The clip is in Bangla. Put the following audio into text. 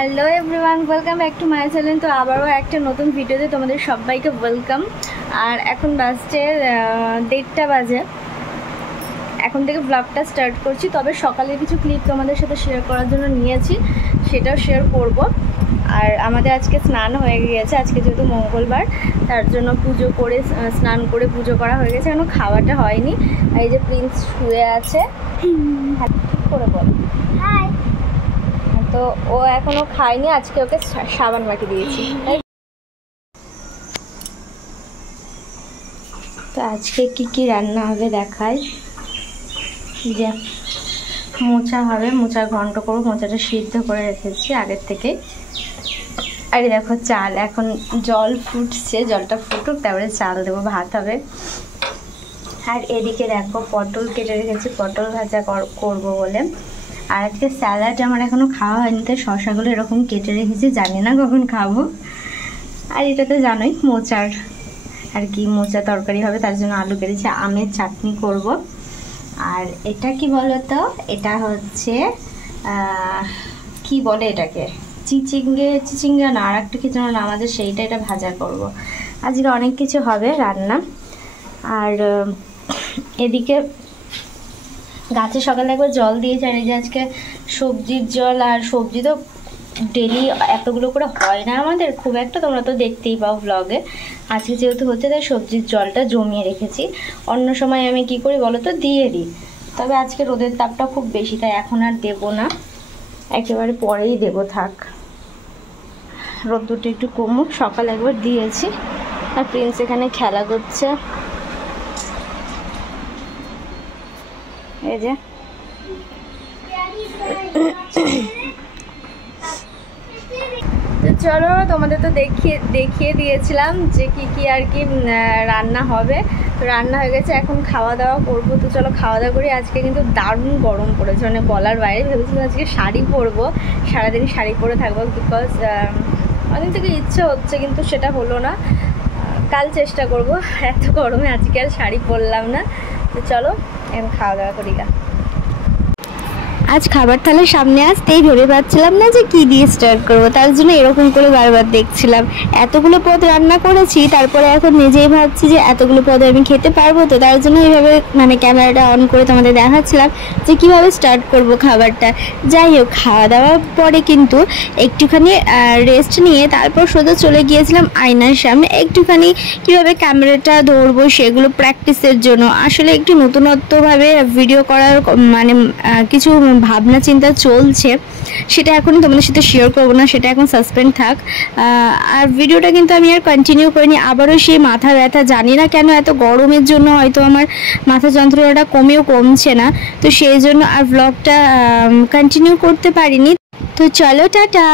Hello everyone, welcome back to my channel. তো আবারও একটা নতুন ভিডিওতে তোমাদের সবাইকে ওয়েলকাম। আর এখন বাজছে 1:30 বাজে। এখন থেকে ব্লগটা স্টার্ট করছি, তবে সকালের কিছু ক্লিপ তোমাদের সাথে শেয়ার করার জন্য নিয়েছি, সেটাও শেয়ার করব। আর আমাদের আজকে স্নান হয়ে গিয়েছে, আজকে যেহেতু মঙ্গলবার, তার জন্য পুজো করে স্নান করে পুজো করা হয়ে গেছে, এখনো খাওয়াটা হয়নি। আর এই যে প্রিন্স শুয়ে আছে, ঠিক করে বল হাই। তো ও এখনো খায়নি, আজকে ওকে সাবান মাটি দিয়েছি। তো আজকে কি কি রান্না হবে দেখাই। যে মোচা হবে, মোচা ঘন্ট করবো, মোচাটা সিদ্ধ করে রেখেছি আগের থেকে। আর দেখো চাল, এখন জল ফুটছে, জলটা ফুটুক তারপরে চাল দেবো, ভাত হবে। আর এদিকে দেখো পটল কেটে রেখেছি, পটল ভাজা করবো বলে। আর আজকে স্যালাড আমার এখনও খাওয়া হয়নি, তাই শশাগুলো এরকম কেটে রেখেছি, জানি না কখন খাবো। আর এটা তো জানোই মোচার আর কি, মোচা তরকারি হবে, তার জন্য আলু কেটেছি, আমের চাটনি করব। আর এটা কি বলো তো, এটা হচ্ছে কি বলে এটাকে, চিচিঙ্গা না, আর একটা কি যেন নাম আছে, সেইটা, এটা ভাজা করব। আজকে অনেক কিছু হবে রান্না। আর এদিকে গাছে সকালে একবার জল দিয়েছি, আর এই যে আজকে সবজির জল, আর সবজি তো ডেলি এতগুলো করে হয় না আমাদের খুব একটা, তোমরা তো দেখতেই পাও ব্লগে। আজকে যেহেতু হচ্ছে তাই সবজির জলটা জমিয়ে রেখেছি। অন্য সময় আমি কি করি বলো তো, দিয়ে দিই, তবে আজকে রোদের তাপটা খুব বেশি, তাই এখন আর দেবো না, একেবারে পরেই দেবো, থাক রোদ্দুরটা একটু কমুক। সকালে একবার দিয়েছি। আর প্রিন্স এখানে খেলা করছে, এই যে তো চলো, তোমাদের তো দেখিয়ে দিয়েছিলাম যে কি আর কি রান্না হবে। তো রান্না হয়ে গেছে, এখন খাওয়া দাওয়া করবো। তো চলো খাওয়া দাওয়া করি। আজকে কিন্তু দারুণ গরম পড়েছে, মানে বলার বাইরে। ভেবেছিলাম আজকে শাড়ি পরবো, সারাদিন শাড়ি পরে থাকবো, বিকজ অনেক থেকে ইচ্ছে হচ্ছে, কিন্তু সেটা হলো না। কাল চেষ্টা করব। এত গরমে আজকে আর শাড়ি পরলাম না। তো চলো এখন খাওয়া দাওয়া করি গা। আজ খাবার থালার সামনে আসতেই ভেবে পাচ্ছিলাম না যে কি দিয়ে স্টার্ট করব, তার জন্য এরকম করে বারবার দেখছিলাম। এতগুলো পদ রান্না করেছি, তারপরে এখন নিজেই ভাবছি যে এতগুলো পদ আমি খেতে পারবো তো, তার জন্য এইভাবে মানে ক্যামেরাটা অন করে তোমাদের দেখাচ্ছিলাম যে কিভাবে স্টার্ট করব খাবারটা। যাই হোক, খাওয়া দাওয়ার পরে কিন্তু একটুখানি রেস্ট নিয়ে তারপর সোজা চলে গিয়েছিলাম আয়নার সামনে, একটুখানি কিভাবে ক্যামেরাটা ধরবো সেগুলো প্র্যাকটিসের জন্য। আসলে একটু নতুনত্বভাবে ভিডিও করার মানে কিছু ভাবনা চিন্তা চলছে, সেটা এখনই তোমাদের সাথে শেয়ার করবো না, সেটা এখন সাসপেন্ড থাক। আর ভিডিওটা কিন্তু আমি আর কন্টিনিউ করিনি, আবারও সেই মাথা ব্যথা, জানি না কেন এত গরমের জন্য হয়তো আমার মাথা যন্ত্রণাটা কমছে না, তো সেই জন্য আর ব্লগটা কন্টিনিউ করতে পারিনি। তো চলো টাটা।